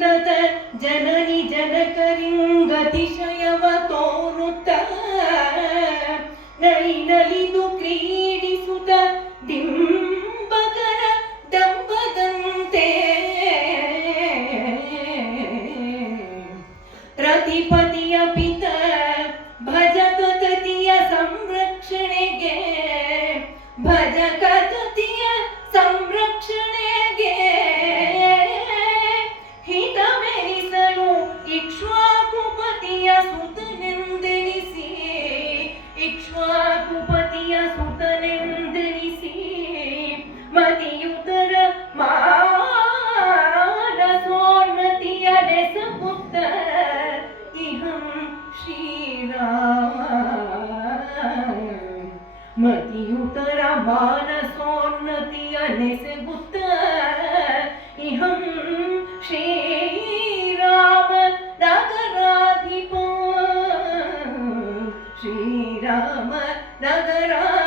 त जननी जन करियूं गदिशय मां तोरता नई नली दू क्रीड़ी सुता दिंप कर दप गूं पिता भॼ त तीअं गे भॼका त ಶ್ರೀರಾಮ ಮತಿಯುತರ ಬಾಲಸೋನ್ನತಿಯ ನೆಸಗುತ್ತ ಇಹಂ ಶ್ರೀರಾಮ ನಗರಾಧಿಪ ಶ್ರೀರಾಮ ನಗರಾ